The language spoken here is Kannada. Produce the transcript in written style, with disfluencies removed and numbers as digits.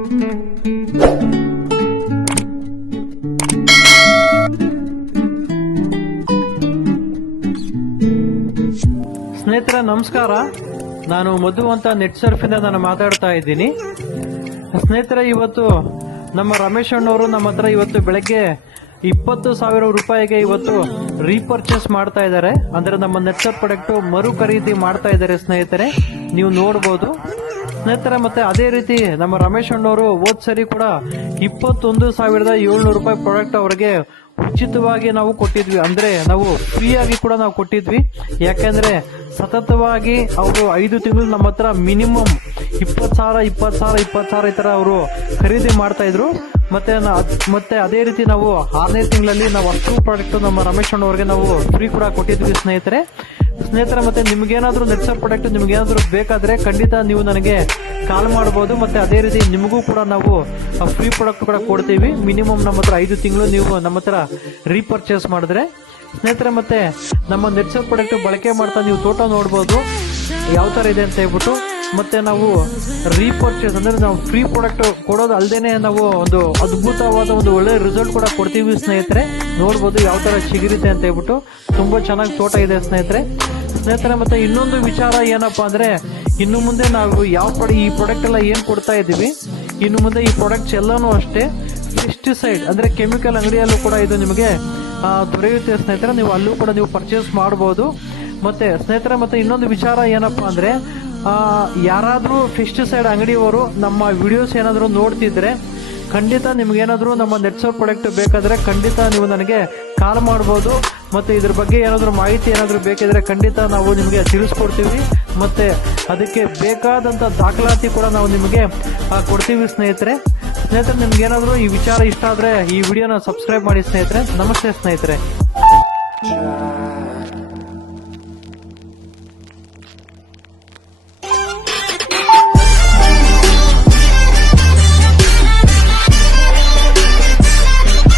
ಸ್ನೇಹಿತರೆ ನಮಸ್ಕಾರ, ನಾನು ಮಧು ಅಂತ ನೆಟ್ ಸರ್ಫಿಂದ ನಾನು ಮಾತಾಡ್ತಾ ಇದ್ದೀನಿ. ಸ್ನೇಹಿತರೆ, ಇವತ್ತು ನಮ್ಮ ರಮೇಶ್ ಅಣ್ಣವರು ನಮ್ಮ ಹತ್ರ ಇವತ್ತು ಬೆಳಗ್ಗೆ 20,000 ರೂಪಾಯಿಗೆ ಇವತ್ತು ರೀಪರ್ಚೇಸ್ ಮಾಡ್ತಾ ಇದ್ದಾರೆ. ಅಂದ್ರೆ ನಮ್ಮ ನೆಟ್ ಸರ್ಫ್ ಪ್ರಾಡಕ್ಟ್ ಮರು ಖರೀದಿ ಮಾಡ್ತಾ ಇದ್ದಾರೆ ಸ್ನೇಹಿತರೆ, ನೀವು ನೋಡ್ಬೋದು ಸ್ನೇಹಿತರೆ. ಮತ್ತೆ ಅದೇ ರೀತಿ ನಮ್ಮ ರಮೇಶ್ ಅಣ್ಣವರು ಹೋದ್ ಸರಿ ಕೂಡ 21,700 ರೂಪಾಯಿ ಪ್ರಾಡಕ್ಟ್ ಅವರಿಗೆ ಉಚಿತವಾಗಿ ನಾವು ಕೊಟ್ಟಿದ್ವಿ. ಅಂದ್ರೆ ನಾವು ಫ್ರೀ ಆಗಿ ಕೂಡ ನಾವು ಕೊಟ್ಟಿದ್ವಿ. ಯಾಕೆಂದ್ರೆ ಸತತವಾಗಿ ಅವರು 5 ತಿಂಗಳು ನಮ್ಮ ಹತ್ರ ಮಿನಿಮಮ್ 20,000 ಈ ತರ ಅವರು ಖರೀದಿ ಮಾಡ್ತಾ ಇದ್ರು. ಮತ್ತೆ ಅದೇ ರೀತಿ ನಾವು 6ನೇ ತಿಂಗಳಲ್ಲಿ ನಾವು ಅಷ್ಟು ಪ್ರಾಡಕ್ಟ್ ನಮ್ಮ ರಮೇಶ್ ಅಣ್ಣವ್ರಿಗೆ ನಾವು ಫ್ರೀ ಕೂಡ ಕೊಟ್ಟಿದ್ವಿ ಸ್ನೇಹಿತರೆ. ಮತ್ತೆ ನಿಮ್ಗೇನಾದ್ರೂ ನೆಟ್ ಸರ್ಫ್ ಪ್ರಾಡಕ್ಟ್ ನಿಮ್ಗೇನಾದ್ರೂ ಬೇಕಾದ್ರೆ ಖಂಡಿತ ನೀವು ನನಗೆ ಕಾಲ್ ಮಾಡಬಹುದು. ಮತ್ತೆ ಅದೇ ರೀತಿ ನಿಮಗೂ ಕೂಡ ನಾವು ಫ್ರೀ ಪ್ರಾಡಕ್ಟ್ ಕೂಡ ಕೊಡ್ತೀವಿ. ಮಿನಿಮಮ್ ನಮ್ಮ ಹತ್ರ 5 ತಿಂಗಳು ನೀವು ನಮ್ಮ ಹತ್ರ ರೀಪರ್ಚೇಸ್ ಮಾಡಿದ್ರೆ ಸ್ನೇಹಿತರೆ. ಮತ್ತೆ ನಮ್ಮ ನೆಟ್ ಸರ್ಫ್ ಪ್ರಾಡಕ್ಟ್ ಬಳಕೆ ಮಾಡ್ತಾ ನೀವು ತೋಟ ನೋಡ್ಬೋದು ಯಾವ ತರ ಇದೆ ಅಂತ ಹೇಳ್ಬಿಟ್ಟು. ಮತ್ತೆ ನಾವು ರೀಪರ್ಚೇಸ್ ಅಂದ್ರೆ ನಾವು ಫ್ರೀ ಪ್ರಾಡಕ್ಟ್ ಕೊಡೋದು ಅಲ್ಲದೇನೆ ನಾವು ಒಂದು ಅದ್ಭುತವಾದ ಒಂದು ಒಳ್ಳೆ ರಿಸಲ್ಟ್ ಕೂಡ ಕೊಡ್ತೀವಿ ಸ್ನೇಹಿತರೆ. ನೋಡ್ಬೋದು ಯಾವ ತರ ಚಿಗುರಿತೆ ಅಂತ ಹೇಳ್ಬಿಟ್ಟು. ತುಂಬಾ ಚೆನ್ನಾಗಿ ತೋಟ ಇದೆ ಸ್ನೇಹಿತರೆ. ಮತ್ತೆ ಇನ್ನೊಂದು ವಿಚಾರ ಏನಪ್ಪಾ ಅಂದ್ರೆ, ಇನ್ನು ಮುಂದೆ ನಾವು ಈ ಪ್ರಾಡಕ್ಟ್ ಎಲ್ಲ ಏನ್ ಕೊಡ್ತಾ ಇದೀವಿ, ಇನ್ನು ಮುಂದೆ ಈ ಪ್ರಾಡಕ್ಟ್ಸ್ ಎಲ್ಲಾನು ಅಷ್ಟೇ ಪೆಸ್ಟಿಸೈಡ್ ಅಂದ್ರೆ ಕೆಮಿಕಲ್ ಅಂಗಡಿಯಲ್ಲೂ ಕೂಡ ಇದು ನಿಮಗೆ ದೊರೆಯುತ್ತೆ ಸ್ನೇಹಿತರೆ. ನೀವು ಅಲ್ಲೂ ಕೂಡ ನೀವು ಪರ್ಚೇಸ್ ಮಾಡಬಹುದು. ಮತ್ತೆ ಇನ್ನೊಂದು ವಿಚಾರ ಏನಪ್ಪಾ ಅಂದ್ರೆ, ಯಾರಾದ್ರೂ ಪೆಸ್ಟಿಸೈಡ್ ಅಂಗಡಿಯವರು ನಮ್ಮ ವಿಡಿಯೋಸ್ ಏನಾದ್ರು ನೋಡ್ತಿದ್ರೆ ಖಂಡಿತ ನಿಮ್ಗೇನಾದ್ರೂ ನಮ್ಮ ನೆಟ್ ಸರ್ಫ್ ಪ್ರಾಡಕ್ಟ್ ಬೇಕಾದ್ರೆ ಖಂಡಿತ ನೀವು ನನಗೆ ಕಾಲ್ ಮಾಡಬಹುದು. ಮತ್ತೆ ಇದ್ರ ಬಗ್ಗೆ ಏನಾದ್ರು ಮಾಹಿತಿ ಏನಾದ್ರು ಬೇಕಿದ್ರೆ ಖಂಡಿತ ನಾವು ನಿಮಗೆ ತಿಳಿಸ್ಕೊಡ್ತೀವಿ. ಮತ್ತೆ ಅದಕ್ಕೆ ಬೇಕಾದಂತ ದಾಖಲಾತಿ ಕೂಡ ನಾವು ನಿಮಗೆ ಕೊಡ್ತೀವಿ ಸ್ನೇಹಿತರೆ. ನಿಮ್ಗೇನಾದ್ರೂ ಈ ವಿಚಾರ ಇಷ್ಟ ಆದ್ರೆ ಈ ವಿಡಿಯೋನ ಸಬ್ಸ್ಕ್ರೈಬ್ ಮಾಡಿ ಸ್ನೇಹಿತರೆ. ನಮಸ್ತೆ ಸ್ನೇಹಿತರೆ.